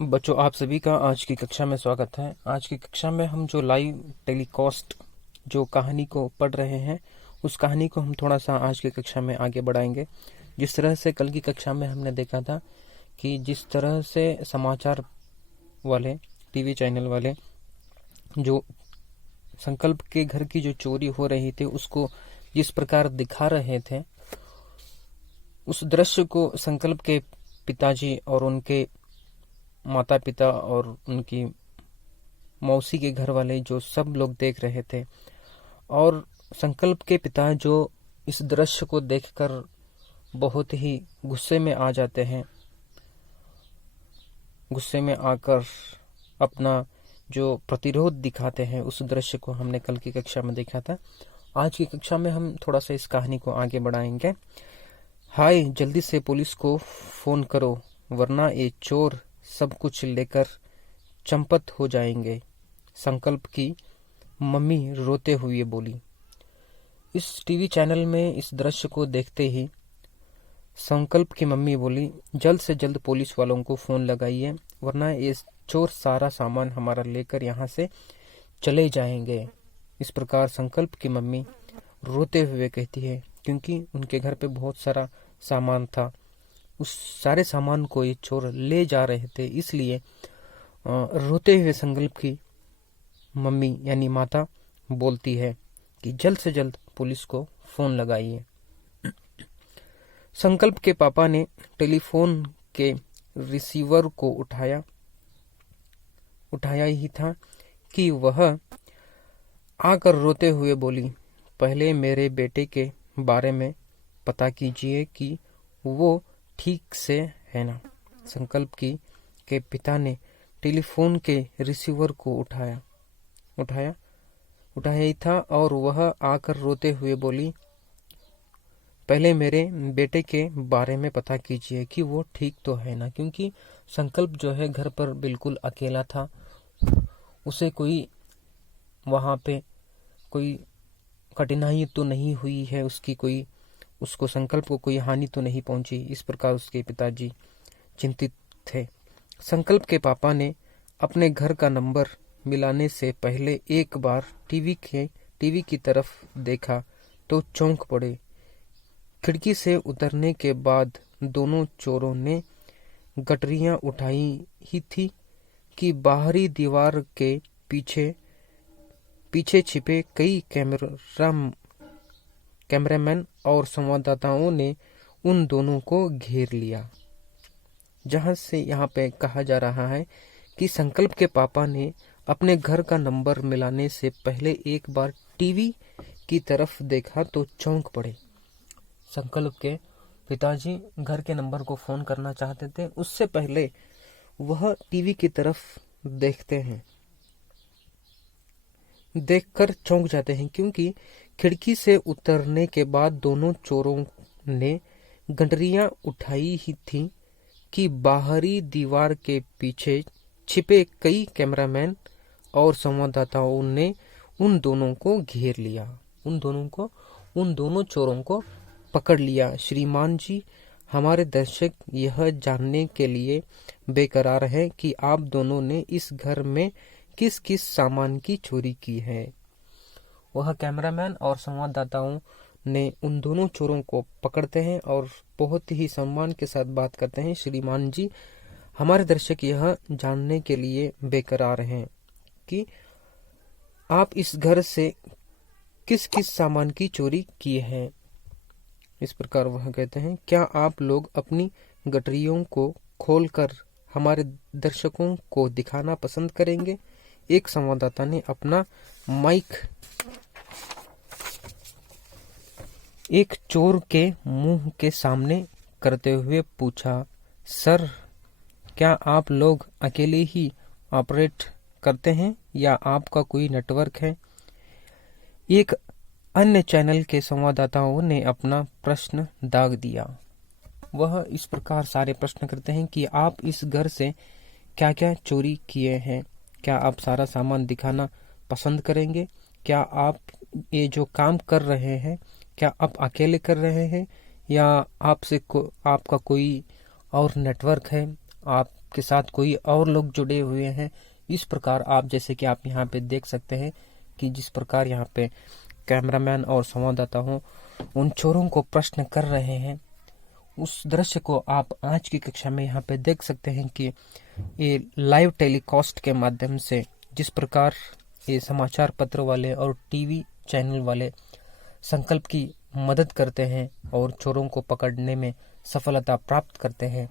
बच्चों, आप सभी का आज की कक्षा में स्वागत है। आज की कक्षा में हम जो लाइव टेलीकास्ट जो कहानी को पढ़ रहे हैं, उस कहानी को हम थोड़ा सा आज की कक्षा में आगे बढ़ाएंगे। जिस तरह से कल की कक्षा में हमने देखा था कि जिस तरह से समाचार वाले टीवी चैनल वाले जो संकल्प के घर की जो चोरी हो रही थी उसको जिस प्रकार दिखा रहे थे, उस दृश्य को संकल्प के पिताजी और उनके माता पिता और उनकी मौसी के घर वाले जो सब लोग देख रहे थे, और संकल्प के पिता जो इस दृश्य को देखकर बहुत ही गुस्से में आ जाते हैं। गुस्से में आकर अपना जो प्रतिरोध दिखाते हैं, उस दृश्य को हमने कल की कक्षा में देखा था। आज की कक्षा में हम थोड़ा सा इस कहानी को आगे बढ़ाएंगे। हाय, जल्दी से पुलिस को फोन करो वरना ये चोर सब कुछ लेकर चंपत हो जाएंगे, संकल्प की मम्मी रोते हुए बोली। इस टीवी चैनल में इस दृश्य को देखते ही संकल्प की मम्मी बोली, जल्द से जल्द पुलिस वालों को फोन लगाइए वरना ये चोर सारा सामान हमारा लेकर यहाँ से चले जाएंगे। इस प्रकार संकल्प की मम्मी रोते हुए कहती है, क्योंकि उनके घर पे बहुत सारा सामान था। उस सारे सामान को ये चोर ले जा रहे थे, इसलिए रोते हुए संकल्प की मम्मी यानी माता बोलती है कि जल्द से जल्द पुलिस को फोन लगाइए। संकल्प के पापा ने टेलीफोन के रिसीवर को उठाया ही था कि वह आकर रोते हुए बोली, पहले मेरे बेटे के बारे में पता कीजिए कि वो ठीक से है ना। संकल्प के पिता ने टेलीफोन के रिसीवर को उठाया ही था और वह आकर रोते हुए बोली, पहले मेरे बेटे के बारे में पता कीजिए कि वो ठीक तो है ना। क्योंकि संकल्प जो है घर पर बिल्कुल अकेला था, उसे कोई वहाँ पे कोई कठिनाई तो नहीं हुई है, उसको संकल्प को कोई हानि तो नहीं पहुंची। इस प्रकार उसके पिताजी चिंतित थे। संकल्प के पापा ने अपने घर का नंबर मिलाने से पहले एक बार टीवी की तरफ देखा तो चौंक पड़े। खिड़की से उतरने के बाद दोनों चोरों ने गठरियां उठाई ही थी कि बाहरी दीवार के पीछे छिपे कई कैमरामैन और संवाददाताओं ने उन दोनों को घेर लिया। जहां से यहाँ पे कहा जा रहा है कि संकल्प के पापा ने अपने घर का नंबर मिलाने से पहले एक बार टीवी की तरफ देखा तो चौंक पड़े। संकल्प के पिताजी घर के नंबर को फोन करना चाहते थे, उससे पहले वह टीवी की तरफ देखकर चौंक जाते हैं, क्योंकि खिड़की से उतरने के बाद दोनों चोरों ने गठरियां उठाई ही थी कि बाहरी दीवार के पीछे छिपे कई कैमरामैन और संवाददाताओं ने उन दोनों को घेर लिया। उन दोनों चोरों को पकड़ लिया। श्रीमान जी, हमारे दर्शक यह जानने के लिए बेकरार हैं कि आप दोनों ने इस घर में किस किस सामान की चोरी की है। वह कैमरामैन और संवाददाताओं ने उन दोनों चोरों को पकड़ते हैं और बहुत ही सम्मान के साथ बात करते हैं, श्रीमान जी, हमारे दर्शक यह जानने के लिए बेकरार हैं कि आप इस घर से किस किस सामान की चोरी किए हैं। इस प्रकार वह कहते हैं, क्या आप लोग अपनी गठरियों को खोलकर हमारे दर्शकों को दिखाना पसंद करेंगे। एक संवाददाता ने अपना माइक एक चोर के मुंह के सामने करते हुए पूछा, सर, क्या आप लोग अकेले ही ऑपरेट करते हैं या आपका कोई नेटवर्क है। एक अन्य चैनल के संवाददाताओं ने अपना प्रश्न दाग दिया। वह इस प्रकार सारे प्रश्न करते हैं कि आप इस घर से क्या क्या चोरी किए हैं, क्या आप सारा सामान दिखाना पसंद करेंगे, क्या आप ये जो काम कर रहे हैं क्या आप अकेले कर रहे हैं या आपका कोई और नेटवर्क है, आप आपके साथ कोई और लोग जुड़े हुए हैं। इस प्रकार आप जैसे कि आप यहाँ पे देख सकते हैं कि जिस प्रकार यहाँ पे कैमरामैन और संवाददाता हो उन चोरों को प्रश्न कर रहे हैं, उस दृश्य को आप आज की कक्षा में यहाँ पे देख सकते हैं कि ये लाइव टेलीकास्ट के माध्यम से जिस प्रकार ये समाचार पत्र वाले और टीवी चैनल वाले संकल्प की मदद करते हैं और चोरों को पकड़ने में सफलता प्राप्त करते हैं।